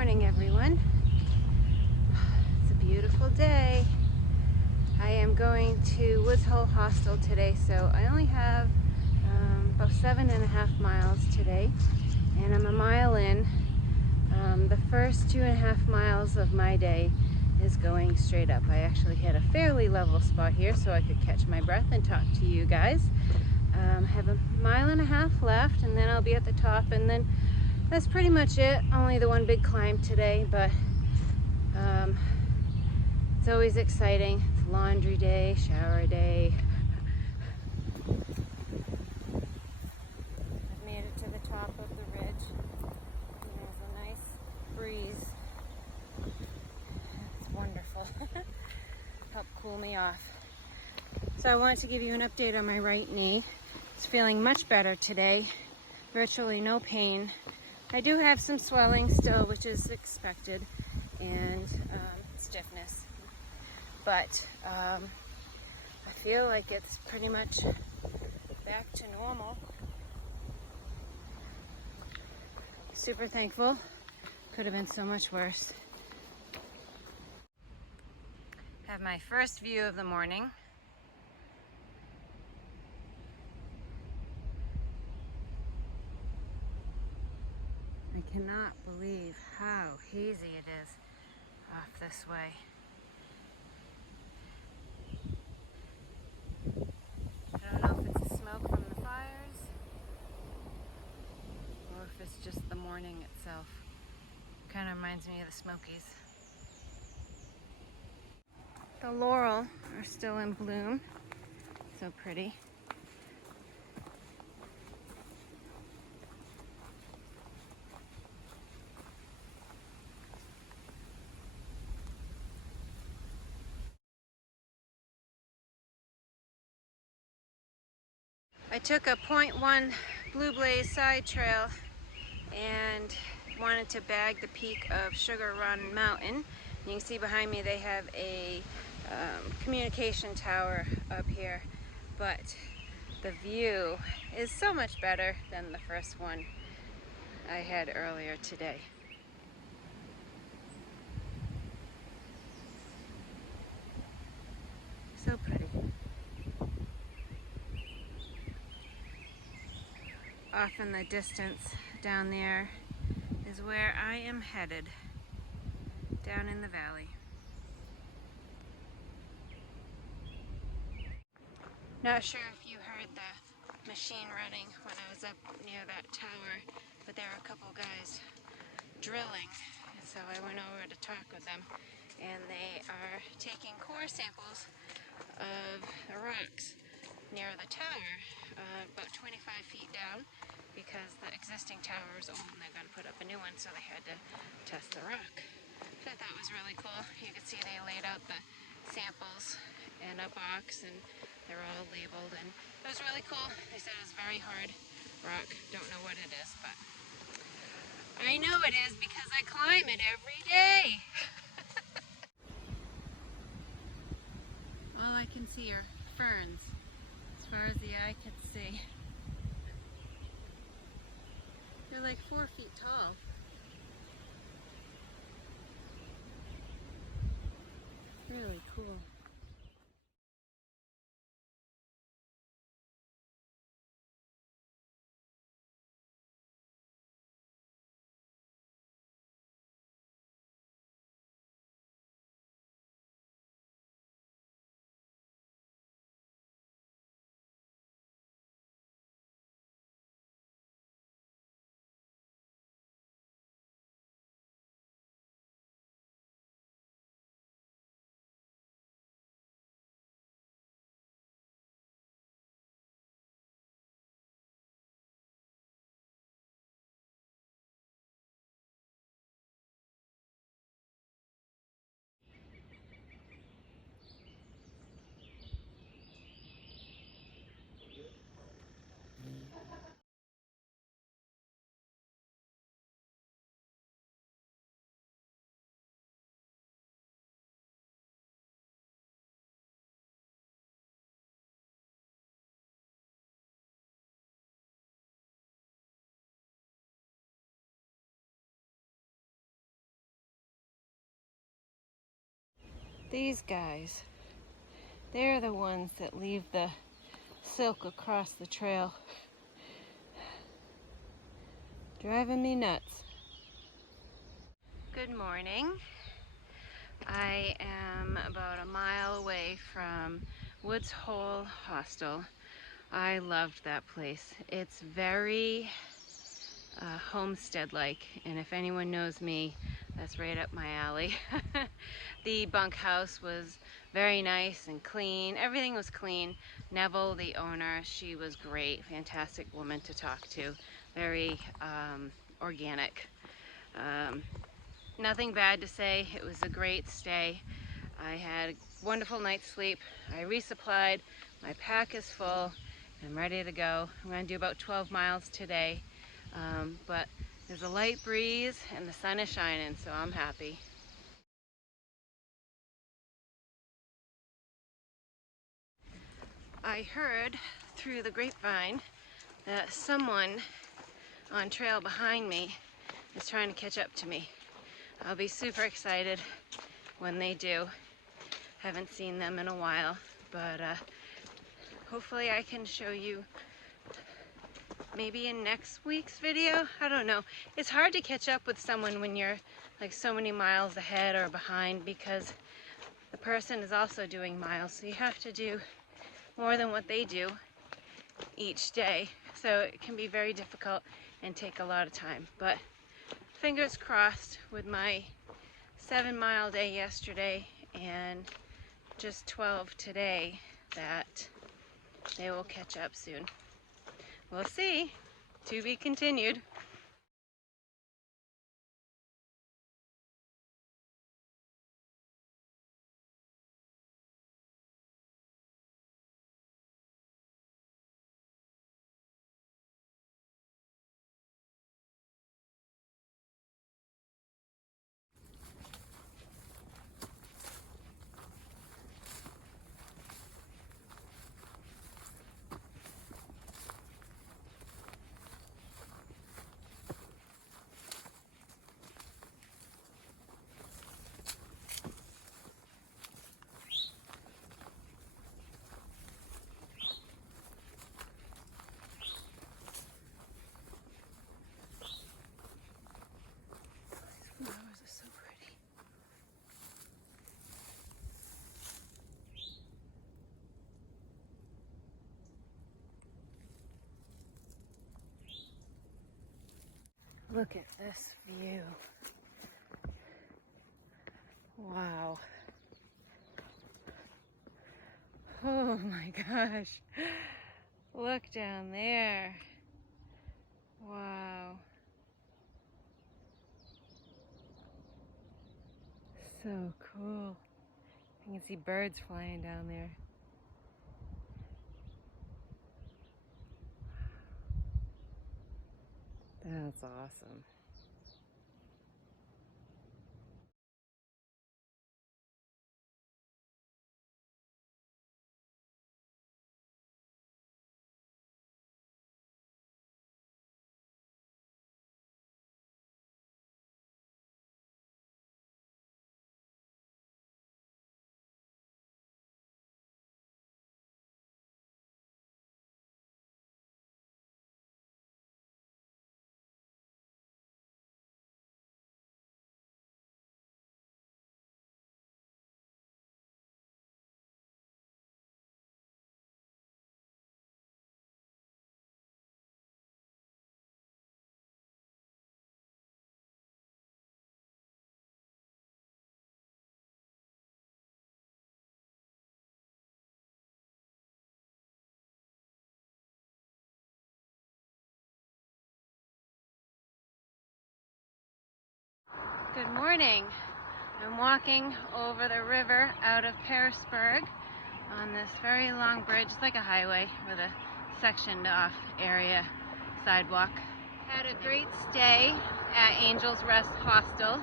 morning, everyone. It's a beautiful day. I am going to Woods Hole Hostel today, so I only have about 7.5 miles today, and I'm a mile in. The first 2.5 miles of my day is going straight up. I actually hit a fairly level spot here so I could catch my breath and talk to you guys. I have 1.5 miles left, and then I'll be at the top, and then that's pretty much it. Only the one big climb today, but it's always exciting. It's laundry day, shower day. I've made it to the top of the ridge. And there's a nice breeze. It's wonderful. Help cool me off. So I wanted to give you an update on my right knee. It's feeling much better today. Virtually no pain. I do have some swelling still, which is expected, and stiffness, but I feel like it's pretty much back to normal. Super thankful. Could have been so much worse. Have my first view of the morning. I cannot believe how hazy it is off this way. I don't know if it's the smoke from the fires or if it's just the morning itself. Kind of reminds me of the Smokies. The laurel are still in bloom. So pretty. I took a 0.1 Blue Blaze side trail and wanted to bag the peak of Sugar Run Mountain. You can see behind me they have a communication tower up here, but the view is so much better than the first one I had earlier today. So pretty. Off in the distance down there is where I am headed, down in the valley. Not sure if you heard the machine running when I was up near that tower, but there were a couple guys drilling, and so I went over to talk with them, and they are taking core samples of the rocks near the tower, about 25 feet down, because the existing tower is old and they're going to put up a new one, so they had to test the rock. I thought that was really cool. You can see they laid out the samples in a box and they're all labeled, and it was really cool. They said it was very hard rock. Don't know what it is, but I know it is because I climb it every day. All I can see are ferns as far as the eye can see. They're like 4 feet tall. Really cool. These guys, they're the ones that leave the silk across the trail. Driving me nuts. Good morning. I am about a mile away from Woods Hole Hostel. I loved that place. It's very homestead-like, and if anyone knows me, that's right up my alley. The bunkhouse was very nice and clean. Everything was clean. Neville, the owner, she was great. Fantastic woman to talk to. Very organic. Nothing bad to say. It was a great stay. I had a wonderful night's sleep. I resupplied. My pack is full. I'm ready to go. I'm going to do about 12 miles today. But there's a light breeze and the sun is shining, so I'm happy. I heard through the grapevine that someone on trail behind me is trying to catch up to me. I'll be super excited when they do. Haven't seen them in a while, but hopefully I can show you maybe in next week's video. I don't know. It's hard to catch up with someone when you're like so many miles ahead or behind, because the person is also doing miles, so you have to do more than what they do each day. So it can be very difficult and take a lot of time. But fingers crossed with my 7-mile day yesterday and just 12 today that they will catch up soon. We'll see. To be continued. Flowers are so pretty. Look at this view. Wow. Oh my gosh. Look down there. Wow. So cool. You can see birds flying down there. That's awesome. Good morning. I'm walking over the river out of Pearisburg on this very long bridge. It's like a highway with a sectioned off area sidewalk. Had a great stay at Angel's Rest Hostel.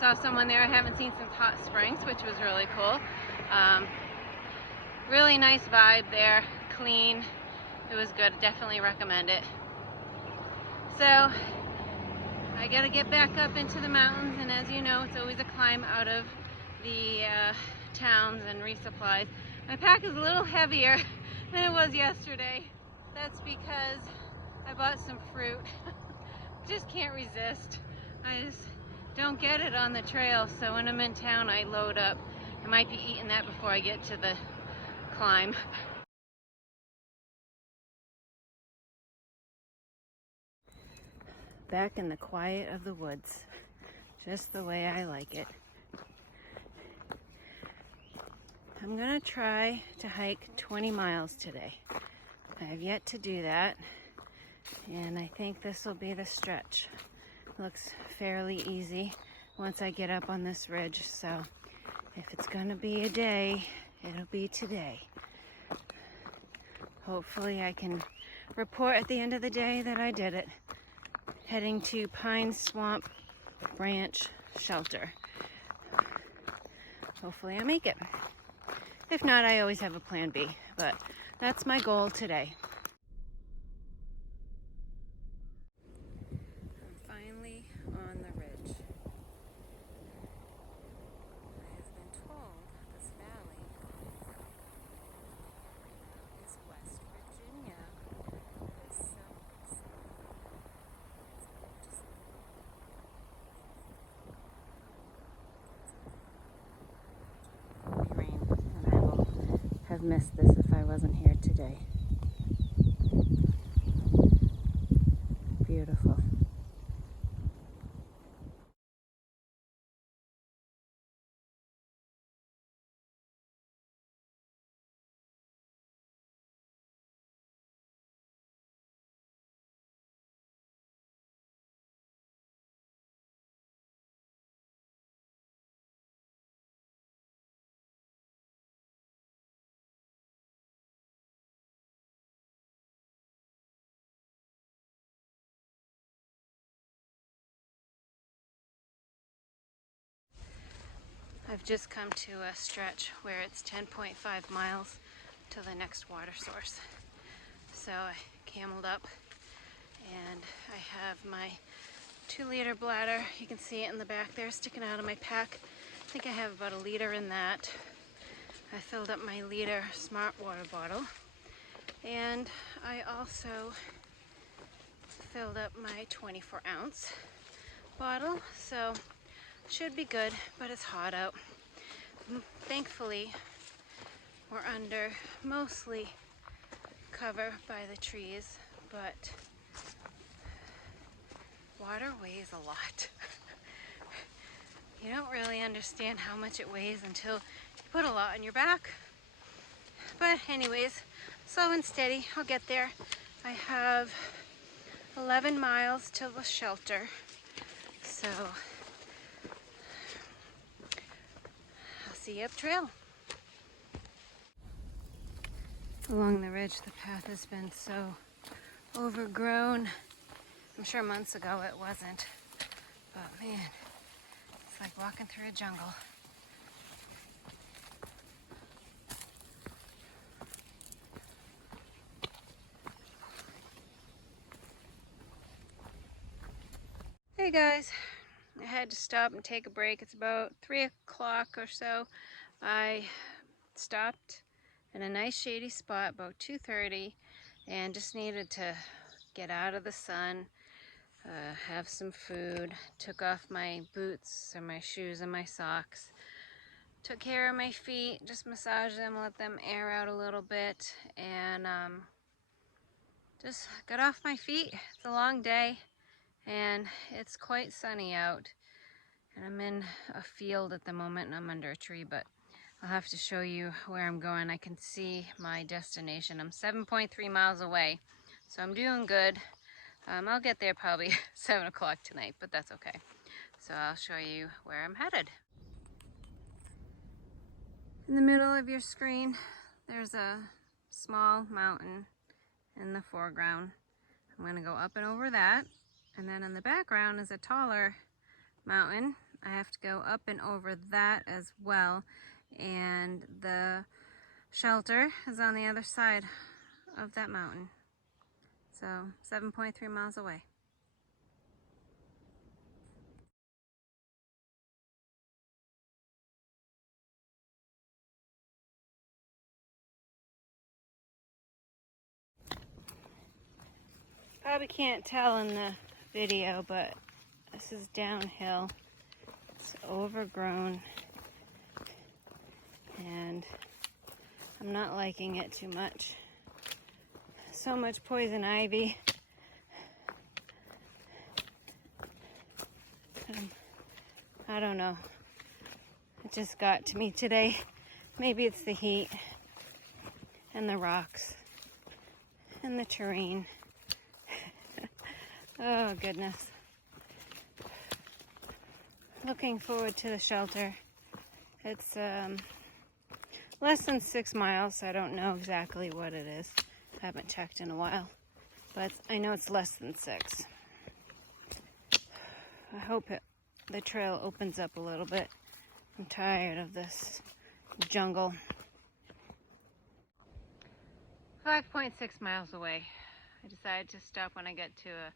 Saw someone there I haven't seen since Hot Springs, which was really cool. Really nice vibe there, clean. It was good, definitely recommend it. So I gotta get back up into the mountains, and as you know, it's always a climb out of the towns and resupplies. My pack is a little heavier than it was yesterday. That's because I bought some fruit. Just can't resist. I just don't get it on the trail, so when I'm in town I load up. I might be eating that before I get to the climb. Back in the quiet of the woods, just the way I like it. I'm gonna try to hike 20 miles today. I have yet to do that, and I think this will be the stretch. Looks fairly easy once I get up on this ridge, so if it's gonna be a day, it'll be today. Hopefully I can report at the end of the day that I did it. Heading to Pine Swamp Branch Shelter. Hopefully I make it. If not, I always have a plan B, but that's my goal today. I'm finally on the ridge. I have been told this valley is West Virginia. Have missed this if I wasn't here today. Beautiful. I've just come to a stretch where it's 10.5 miles to the next water source. So I cameled up and I have my 2-liter bladder. You can see it in the back there sticking out of my pack. I think I have about a liter in that. I filled up my liter smart water bottle, and I also filled up my 24-ounce bottle, so should be good, but it's hot out. Thankfully, we're under mostly cover by the trees, but water weighs a lot. You don't really understand how much it weighs until you put a lot on your back. But anyways, slow and steady, I'll get there. I have 11 miles to the shelter, so I'll see you up trail. Along the ridge, the path has been so overgrown. I'm sure months ago it wasn't, but man, it's like walking through a jungle. Hey guys, I had to stop and take a break. It's about 3 o'clock or so. I stopped in a nice shady spot about 2:30 and just needed to get out of the sun, have some food, took off my boots and my shoes and my socks, took care of my feet, just massaged them, let them air out a little bit, and just got off my feet. It's a long day and it's quite sunny out, and I'm in a field at the moment and I'm under a tree, but I'll have to show you where I'm going. I can see my destination. I'm 7.3 miles away, so I'm doing good. I'll get there probably 7 o'clock tonight, but that's okay. So I'll show you where I'm headed. In the middle of your screen, there's a small mountain in the foreground. I'm gonna go up and over that, and then in the background is a taller mountain. I have to go up and over that as well, and the shelter is on the other side of that mountain. So 7.3 miles away. Probably can't tell in the video, but this is downhill. It's overgrown, and I'm not liking it too much. So much poison ivy. I don't know. It just got to me today. Maybe it's the heat and the rocks and the terrain. Oh, goodness. Looking forward to the shelter. It's less than 6 miles. I don't know exactly what it is. I haven't checked in a while, but I know it's less than 6. I hope the trail opens up a little bit. I'm tired of this jungle. 5.6 miles away. I decided to stop when I get to a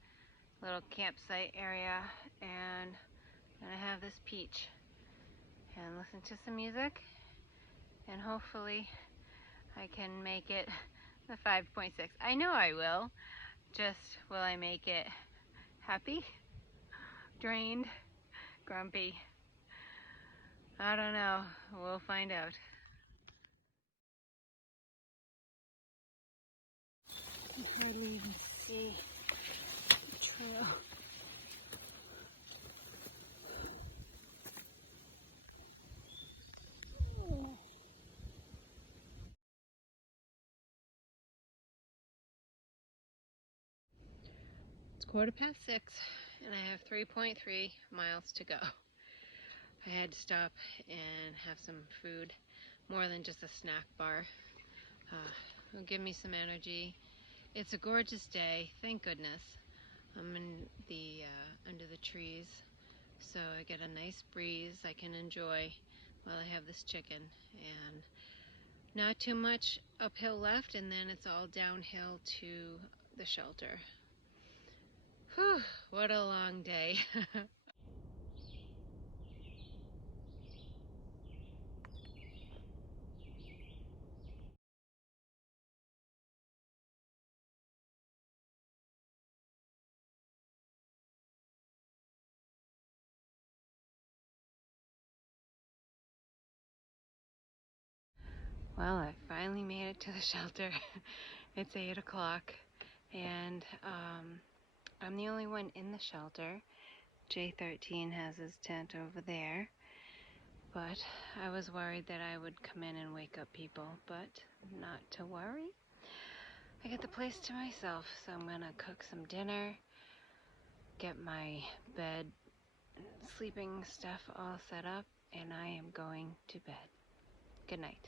little campsite area, and I'm gonna have this peach and listen to some music, and hopefully I can make it the 5.6. I know I will. Just will I make it happy, drained, grumpy? I don't know. We'll find out. I can hardly even see the trail. It's 6:15, and I have 3.3 miles to go. I had to stop and have some food, more than just a snack bar. It'll give me some energy. It's a gorgeous day, thank goodness. I'm in the under the trees, so I get a nice breeze I can enjoy while I have this chicken, and not too much uphill left, and then it's all downhill to the shelter. Whew, what a long day. Well, I finally made it to the shelter. It's 8 o'clock, and I'm the only one in the shelter. J13 has his tent over there, but I was worried that I would come in and wake up people, but not to worry. I get the place to myself, so I'm gonna cook some dinner, get my bed, sleeping stuff all set up, and I am going to bed. Good night.